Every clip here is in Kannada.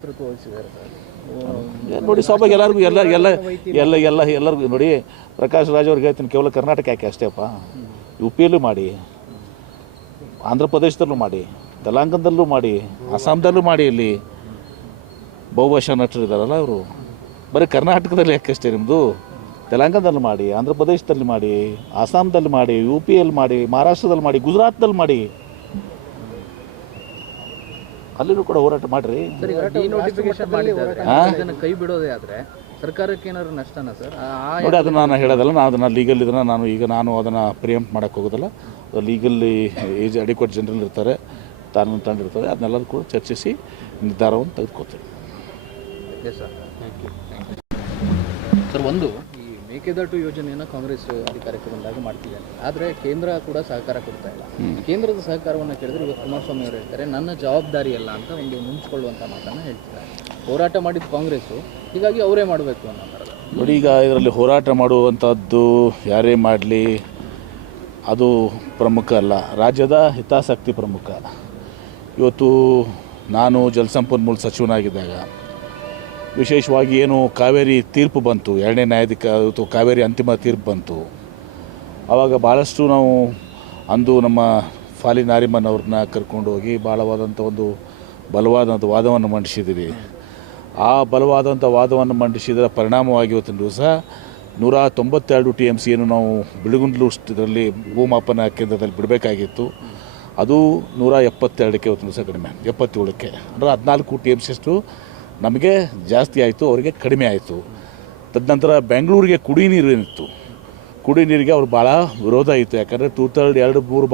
ನೋಡಿ ಸ್ವಾಭಾವಿಕ ಎಲ್ಲರಿಗೂ ಎಲ್ಲರಿಗೂ ನೋಡಿ ಪ್ರಕಾಶ್ ರಾಜ್ ಅವ್ರಿಗೆ ಹೇಳ್ತೀನಿ, ಕೇವಲ ಕರ್ನಾಟಕ ಯಾಕೆ ಅಷ್ಟೇಪ್ಪ, ಯು ಪಿಯಲ್ಲೂ ಮಾಡಿ, ಆಂಧ್ರ ಪ್ರದೇಶದಲ್ಲೂ ಮಾಡಿ, ತೆಲಂಗಾಣದಲ್ಲೂ ಮಾಡಿ, ಅಸ್ಸಾಂದಲ್ಲೂ ಮಾಡಿ. ಇಲ್ಲಿ ಬಹುಭಾಷಾ ನಟರು ಇದ್ದಾರಲ್ಲ ಅವರು, ಬರೀ ಕರ್ನಾಟಕದಲ್ಲಿ ಯಾಕಷ್ಟೇ ನಿಮ್ಮದು? ತೆಲಂಗಾಣದಲ್ಲಿ ಮಾಡಿ, ಆಂಧ್ರ ಪ್ರದೇಶದಲ್ಲಿ ಮಾಡಿ, ಅಸ್ಸಾಂದಲ್ಲಿ ಮಾಡಿ, ಯು ಪಿಯಲ್ಲಿ ಮಾಡಿ, ಮಹಾರಾಷ್ಟ್ರದಲ್ಲಿ ಮಾಡಿ, ಗುಜರಾತ್ದಲ್ಲಿ ಮಾಡಿ, ಅಲ್ಲಿನೂ ಕೂಡ ಹೋರಾಟ ಮಾಡಿರಿ. ಕೈ ಬಿಡೋದೇ ಆದರೆ ಸರ್ಕಾರಕ್ಕೆ ಏನಾದ್ರು ನಷ್ಟನಾ ಸರ್? ನೋಡಿ, ಅದನ್ನು ನಾನು ಹೇಳೋದಲ್ಲ, ನಾನು ಅದನ್ನು ಲೀಗಲ್ ಇದನ್ನು ನಾನು ಅದನ್ನು ಪ್ರಿಯಂಪ್ಟ್ ಮಾಡೋಕ್ಕೆ ಹೋಗೋದಲ್ಲ. ಅದು ಲೀಗಲ್ಲಿ ಏಜ್ ಅಡಿಕ್ವೇಟ್ ಜನರಲ್ ಇರ್ತಾರೆ, ಕಾನೂನು ತಂಡಿರ್ತಾರೆ, ಅದನ್ನೆಲ್ಲರೂ ಕೂಡ ಚರ್ಚಿಸಿ ನಿರ್ಧಾರವನ್ನು ತೆಗೆದುಕೊಳ್ತೀವಿ. ಸರ್, ಒಂದು ಈ ಮೇಕೆದಾಟು ಯೋಜನೆಯನ್ನು ಕಾಂಗ್ರೆಸ್ ಅಧಿಕಾರಕ್ಕೆ ಬಂದಾಗ ಮಾಡ್ತಿದ್ದಾರೆ, ಆದರೆ ಕೇಂದ್ರ ಕೂಡ ಸಹಕಾರ ಕೊಡ್ತಾ ಇಲ್ಲ. ಕೇಂದ್ರದ ಸಹಕಾರವನ್ನು ಕೇಳಿದ್ರೆ ಇವತ್ತು ಕುಮಾರಸ್ವಾಮಿ ಅವರು ಹೇಳ್ತಾರೆ ನನ್ನ ಜವಾಬ್ದಾರಿ ಅಲ್ಲ ಅಂತ ಒಂದು ಮುಂಚ್ಕೊಳ್ಳುವಂಥ ಮಾತನ್ನು ಹೇಳ್ತಿದ್ದಾರೆ. ಹೋರಾಟ ಮಾಡಿದ ಕಾಂಗ್ರೆಸ್ಸು, ಹೀಗಾಗಿ ಅವರೇ ಮಾಡಬೇಕು ಅನ್ನೋ ಥರ. ನೋಡಿ, ಈಗ ಇದರಲ್ಲಿ ಹೋರಾಟ ಮಾಡುವಂಥದ್ದು ಯಾರೇ ಮಾಡಲಿ ಅದು ಪ್ರಮುಖ ಅಲ್ಲ, ರಾಜ್ಯದ ಹಿತಾಸಕ್ತಿ ಪ್ರಮುಖ. ಇವತ್ತು ನಾನು ಜಲಸಂಪನ್ಮೂಲ ಸಚಿವನಾಗಿದ್ದಾಗ ವಿಶೇಷವಾಗಿ ಏನು ಕಾವೇರಿ ತೀರ್ಪು ಬಂತು, 2ನೇ ನ್ಯಾಯಾಧೀಕರಣ ಕಾವೇರಿ ಅಂತಿಮ ತೀರ್ಪು ಬಂತು, ಆವಾಗ ಭಾಳಷ್ಟು ನಾವು ಅಂದು ನಮ್ಮ ಫಾಲಿ ನಾರಿಮನ್ ಅವ್ರನ್ನ ಕರ್ಕೊಂಡು ಹೋಗಿ ಭಾಳವಾದಂಥ ಒಂದು ಬಲವಾದಂಥ ವಾದವನ್ನು ಮಂಡಿಸಿದ್ದೀವಿ. ಆ ಬಲವಾದಂಥ ವಾದವನ್ನು ಮಂಡಿಸಿದರ ಪರಿಣಾಮವಾಗಿ ಇವತ್ತಿನ ದಿವಸ 192 TMC ಏನು ನಾವು ಬಿಳುಗುಂಡ್ಲು ಇದರಲ್ಲಿ ಭೂಮಾಪನ ಕೇಂದ್ರದಲ್ಲಿ ಬಿಡಬೇಕಾಗಿತ್ತು, ಅದು 172ಕ್ಕೆ ಇವತ್ತಿನ ದಿವಸ ಕಡಿಮೆ, 77ಕ್ಕೆ, ಅಂದರೆ 14 TMC ಅಷ್ಟು ನಮಗೆ ಜಾಸ್ತಿ ಆಯಿತು, ಅವರಿಗೆ ಕಡಿಮೆ ಆಯಿತು. ತದನಂತರ ಬೆಂಗಳೂರಿಗೆ ಕುಡಿ ನೀರು ಏನಿತ್ತು, ಕುಡಿ ನೀರಿಗೆ ಅವ್ರು ಭಾಳ ವಿರೋಧ ಇತ್ತು. ಯಾಕಂದರೆ 2/3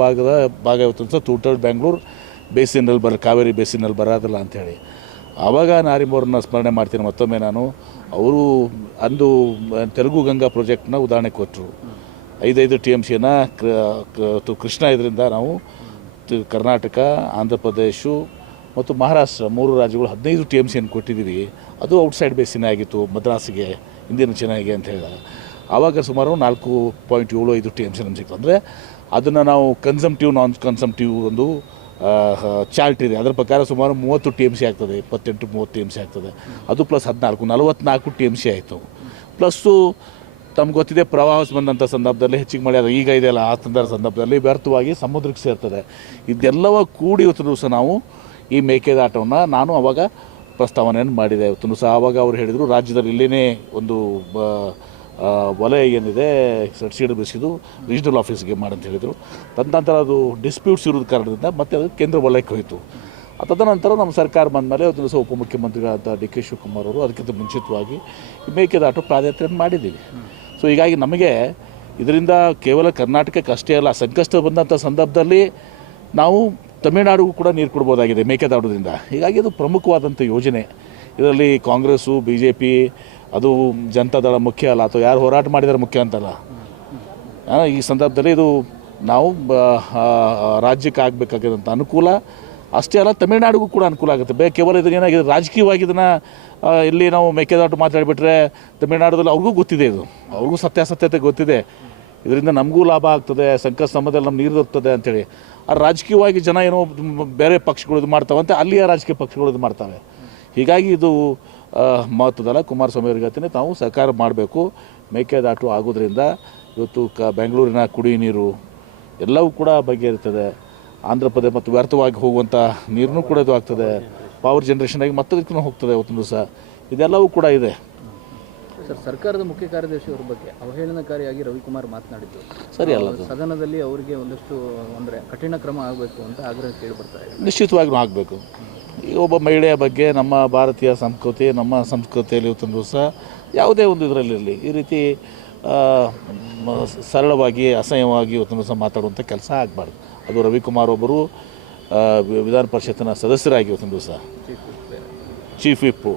ಭಾಗ ಇವತ್ತು ಸಹ 2/3 ಬೆಂಗಳೂರು ಬೇಸಿನಲ್ಲಿ ಕಾವೇರಿ ಬೇಸಿನಲ್ಲಿ ಬರೋದಿಲ್ಲ ಅಂಥೇಳಿ. ಆವಾಗ ನಾರಿಮವ್ರನ್ನ ಸ್ಮರಣೆ ಮಾಡ್ತೀನಿ ಮತ್ತೊಮ್ಮೆ ನಾನು. ಅವರು ಅಂದು ತೆಲುಗು ಗಂಗಾ ಪ್ರಾಜೆಕ್ಟ್ನ ಉದಾಹರಣೆ ಕೊಟ್ಟರು. 5 TMCಯನ್ನು ಕೃಷ್ಣ ಇದರಿಂದ ನಾವು ಕರ್ನಾಟಕ, ಆಂಧ್ರ ಪ್ರದೇಶ ಮತ್ತು ಮಹಾರಾಷ್ಟ್ರ 3 ರಾಜ್ಯಗಳು 15 TMCಯನ್ನು ಕೊಟ್ಟಿದ್ದೀವಿ. ಅದು ಔಟ್ಸೈಡ್ ಬೇಸಿನೇ ಆಗಿತ್ತು, ಮದ್ರಾಸಿಗೆ, ಇಂದಿನ ಚೆನ್ನೈಗೆ ಅಂತ ಹೇಳಿದಾಗ. ಆವಾಗ ಸುಮಾರು 4.75 TMC ನಮ್ಗೆ ಸಿಗ್ತದೆ. ಅಂದರೆ ಅದನ್ನು ನಾವು ಕನ್ಸಂಪ್ಟಿವ್ ನಾನ್ ಕನ್ಸಂಪ್ಟಿವ್ ಒಂದು ಚಾರ್ಟ್ ಇದೆ, ಅದರ ಪ್ರಕಾರ ಸುಮಾರು 30 TMC ಆಗ್ತದೆ, 28-30 TMC ಆಗ್ತದೆ. ಅದು ಪ್ಲಸ್ 44 TMC ಆಯಿತು. ಪ್ಲಸ್ಸು ತಮ್ಗೆ ಗೊತ್ತಿದೆ, ಪ್ರವಾಹ ಬಂದಂಥ ಸಂದರ್ಭದಲ್ಲಿ ಹೆಚ್ಚಿಗೆ ಮಳೆ ಅದು ಈಗ ಇದೆಯಲ್ಲ, ಆ ಸಂದರ್ಭದಲ್ಲಿ ವ್ಯರ್ಥವಾಗಿ ಸಮುದ್ರಕ್ಕೆ ಸೇರ್ತದೆ. ಇದೆಲ್ಲವ ಕೂಡಿ ಇವತ್ತು ದಿವಸ ನಾವು ಈ ಮೇಕೆದಾಟವನ್ನು ನಾನು ಅವಾಗ ಪ್ರಸ್ತಾವನೆಯನ್ನು ಮಾಡಿದೆ. ಇವತ್ತು ಸಹ ಆವಾಗ ಅವ್ರು ಹೇಳಿದರು, ರಾಜ್ಯದಲ್ಲಿ ಇಲ್ಲಿನೇ ಒಂದು ವಲಯ ಏನಿದೆ ಸಬ್ಸಿಡಿ ಬೆಳೆಸಿದ್ದು ರೀಜನಲ್ ಆಫೀಸ್ಗೆ ಮಾಡಂತ ಹೇಳಿದರು. ತದನಂತರ ಅದು ಡಿಸ್ಪ್ಯೂಟ್ಸ್ ಇರೋದು ಕಾರಣದಿಂದ ಮತ್ತೆ ಅದು ಕೇಂದ್ರ ವಲಯಕ್ಕೆ ಹೋಯಿತು. ತದನಂತರ ನಮ್ಮ ಸರ್ಕಾರ ಬಂದ ಮೇಲೆ ಇವತ್ತು ದಿವಸ ಉಪಮುಖ್ಯಮಂತ್ರಿಗಳಾದ DK ಶಿವಕುಮಾರ್ ಅವರು ಅದಕ್ಕಿಂತ ಮುಂಚಿತವಾಗಿ ಮೇಕೆದಾಟು ಪಾದಯಾತ್ರೆಯನ್ನು ಮಾಡಿದ್ದೀವಿ. ಸೊ ಹೀಗಾಗಿ ನಮಗೆ ಇದರಿಂದ ಕೇವಲ ಕರ್ನಾಟಕಕ್ಕೆ ಅಷ್ಟೇ ಅಲ್ಲ, ಸಂಕಷ್ಟ ಬಂದಂಥ ಸಂದರ್ಭದಲ್ಲಿ ನಾವು ತಮಿಳುನಾಡಿಗೂ ಕೂಡ ನೀರು ಕೊಡ್ಬೋದಾಗಿದೆ ಮೇಕೆದಾಟುದಿಂದ. ಹೀಗಾಗಿ ಅದು ಪ್ರಮುಖವಾದಂಥ ಯೋಜನೆ. ಇದರಲ್ಲಿ ಕಾಂಗ್ರೆಸ್ಸು, BJP, ಅದು ಜನತಾದಳ ಮುಖ್ಯ ಅಲ್ಲ, ಅಥವಾ ಯಾರು ಹೋರಾಟ ಮಾಡಿದರೆ ಮುಖ್ಯ ಅಂತಲ್ಲ. ಈ ಸಂದರ್ಭದಲ್ಲಿ ಇದು ನಾವು ರಾಜ್ಯಕ್ಕೆ ಆಗಬೇಕಾಗಿರೋಂಥ ಅನುಕೂಲ ಅಷ್ಟೇ ಅಲ್ಲ, ತಮಿಳುನಾಡಿಗೂ ಕೂಡ ಅನುಕೂಲ ಆಗುತ್ತೆ. ಕೇವಲ ಇದನ್ನೇನಾಗಿದೆ, ರಾಜಕೀಯವಾಗಿ ಇದನ್ನು ಇಲ್ಲಿ ನಾವು ಮೇಕೆದಾಟು ಮಾತಾಡಿಬಿಟ್ರೆ ತಮಿಳುನಾಡಲ್ಲಿ ಅವ್ರಿಗೂ ಗೊತ್ತಿದೆ, ಇದು ಅವ್ರಿಗೂ ಸತ್ಯಾಸತ್ಯತೆ ಗೊತ್ತಿದೆ, ಇದರಿಂದ ನಮಗೂ ಲಾಭ ಆಗ್ತದೆ, ಸಂಕಷ್ಟ ಸಮಯದಲ್ಲಿ ನಮ್ಮ ನೀರು ಇರ್ತದೆ ಅಂಥೇಳಿ. ಆ ರಾಜಕೀಯವಾಗಿ ಜನ ಏನೋ ಬೇರೆ ಪಕ್ಷಗಳು ಇದು ಮಾಡ್ತಾವಂತೆ, ಅಲ್ಲಿಯ ರಾಜಕೀಯ ಪಕ್ಷಗಳು ಇದು ಮಾಡ್ತವೆ. ಹೀಗಾಗಿ ಇದು ಮಹತ್ವದಲ್ಲ. ಕುಮಾರಸ್ವಾಮಿ ಅವ್ರಿಗೆ ಹೇಳ್ತೀನಿ, ತಾವು ಸಹಕಾರ ಮಾಡಬೇಕು. ಮೇಕೆದಾಟು ಆಗೋದ್ರಿಂದ ಇವತ್ತು ಬೆಂಗಳೂರಿನ ಕುಡಿ ನೀರು ಎಲ್ಲವೂ ಕೂಡ ಬಗೆಹರಿತದೆ. ಆಂಧ್ರ ಪ್ರದೇಶ ಮತ್ತು ವ್ಯರ್ಥವಾಗಿ ಹೋಗುವಂಥ ನೀರನ್ನು ಕೂಡ ಇದು ಆಗ್ತದೆ. ಪವರ್ ಜನ್ರೇಷನ್ ಆಗಿ ಮತ್ತದಕ್ಕೂ ಹೋಗ್ತದೆ ಇವತ್ತಿನ ದಿವಸ. ಇದೆಲ್ಲವೂ ಕೂಡ ಇದೆ. ಸರ್, ಸರ್ಕಾರದ ಮುಖ್ಯ ಕಾರ್ಯದರ್ಶಿ ಅವರ ಬಗ್ಗೆ ಅವಹೇಳನಕಾರಿಯಾಗಿ ರವಿಕುಮಾರ್ ಮಾತನಾಡಿದ್ದು ಸರಿ ಅಲ್ಲ. ಸದನದಲ್ಲಿ ಅವರಿಗೆ ಒಂದಷ್ಟು ಅಂದರೆ ಕಠಿಣ ಕ್ರಮ ಆಗಬೇಕು ಅಂತ ಆಗ್ರಹ ಕೇಳಿ ಬರ್ತಾರೆ. ನಿಶ್ಚಿತವಾಗಿಯೂ ಆಗಬೇಕು. ಈ ಒಬ್ಬ ಮಹಿಳೆಯ ಬಗ್ಗೆ ನಮ್ಮ ಭಾರತೀಯ ಸಂಸ್ಕೃತಿ, ನಮ್ಮ ಸಂಸ್ಕೃತಿಯಲ್ಲಿ ಇವತ್ತಿನ ದಿವಸ ಯಾವುದೇ ಒಂದು ಇದರಲ್ಲಿರಲಿ ಈ ರೀತಿ ಸರಳವಾಗಿ ಅಸಹ್ಯವಾಗಿ ಇವತ್ತಿನ ದಿವಸ ಮಾತಾಡುವಂಥ ಕೆಲಸ ಆಗಬಾರ್ದು. ಅದು ರವಿಕುಮಾರ್ ಒಬ್ಬರು ವಿಧಾನ ಪರಿಷತ್ತಿನ ಸದಸ್ಯರಾಗಿ ಇವತ್ತಿನ ದಿವಸ ಚೀಫ್ ವಿಪ್ಪು.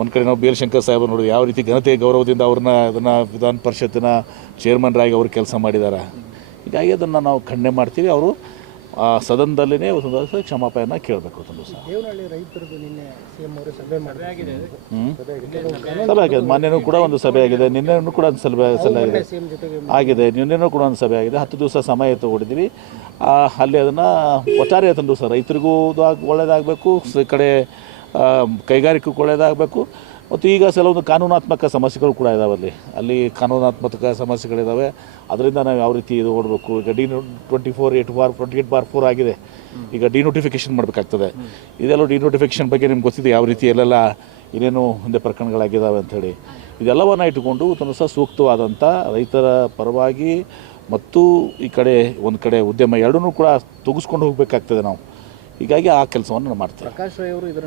ಒಂದು ಕಡೆ ನಾವು BL ಶಂಕರ್ ಸಾಹೇಬರು ನೋಡಿದ್ವಿ, ಯಾವ ರೀತಿ ಘನತೆ ಗೌರವದಿಂದ ಅವ್ರನ್ನ ಅದನ್ನು ವಿಧಾನ ಪರಿಷತ್ತಿನ ಚೇರ್ಮನ್ರಾಗಿ ಅವರು ಕೆಲಸ ಮಾಡಿದ್ದಾರೆ. ಹೀಗಾಗಿ ಅದನ್ನು ನಾವು ಖಂಡನೆ ಮಾಡ್ತೀವಿ. ಅವರು ಸದನದಲ್ಲಿನೇ ಒಂದು ದಿವಸ ಕ್ಷಮಾಪಣೆಯನ್ನು ಕೇಳಬೇಕು. ಒಂದು ದಿವಸ ಸಭೆ ಆಗಿದೆ, ಮೊನ್ನೆನೂ ಕೂಡ ಒಂದು ಸಭೆ ಆಗಿದೆ, ನಿನ್ನೆನೂ ಕೂಡ ಒಂದು ಸಭೆ ಆಗಿದೆ, ನಿನ್ನೆನೂ ಕೂಡ ಒಂದು ಸಭೆ ಆಗಿದೆ. 10 ದಿವಸ ಸಮಯ ತೊಗೊಂಡಿದ್ದೀವಿ. ಅಲ್ಲಿ ಅದನ್ನು ಒಟ್ಟಾರೆ ತಂದು ಸರ್ ರೈತರಿಗೂ ಒಳ್ಳೆಯದಾಗಬೇಕು, ಈ ಕಡೆ ಕೈಗಾರಿಕೆಗೆ ಒಳ್ಳೆಯದಾಗಬೇಕು. ಮತ್ತು ಈಗ ಕೆಲವೊಂದು ಕಾನೂನಾತ್ಮಕ ಸಮಸ್ಯೆಗಳು ಕೂಡ ಇದಾವೆ, ಅಲ್ಲಿ ಕಾನೂನಾತ್ಮಕ ಸಮಸ್ಯೆಗಳಿದ್ದಾವೆ. ಅದರಿಂದ ನಾವು ಯಾವ ರೀತಿ ಇದು ಓಡಬೇಕು. ಈಗ D24/28/4 ಆಗಿದೆ. ಈಗ ಡಿನೋಟಿಫಿಕೇಷನ್ ಮಾಡಬೇಕಾಗ್ತದೆ. ಇದೆಲ್ಲ ಡಿನೋಟಿಫಿಕೇಷನ್ ಬಗ್ಗೆ ನಿಮ್ಗೆ ಗೊತ್ತಿದೆ, ಯಾವ ರೀತಿ ಎಲ್ಲೆಲ್ಲ ಏನೇನು ಹಿಂದೆ ಪ್ರಕರಣಗಳಾಗಿದ್ದಾವೆ ಅಂಥೇಳಿ. ಇದೆಲ್ಲವನ್ನು ಇಟ್ಟುಕೊಂಡು ಸೂಕ್ತವಾದಂಥ ರೈತರ ಪರವಾಗಿ ಮತ್ತು ಈ ಕಡೆ ಒಂದು ಕಡೆ ಉದ್ಯಮ ಎರಡನ್ನೂ ಕೂಡ ತೆಗೆಸ್ಕೊಂಡು ಹೋಗಬೇಕಾಗ್ತದೆ ನಾವು. ಹೀಗಾಗಿ ಆ ಕೆಲಸವನ್ನು ಮಾಡ್ತೇವೆ. ಪ್ರಕಾಶ್ ರೈ ಅವರು ಇದರ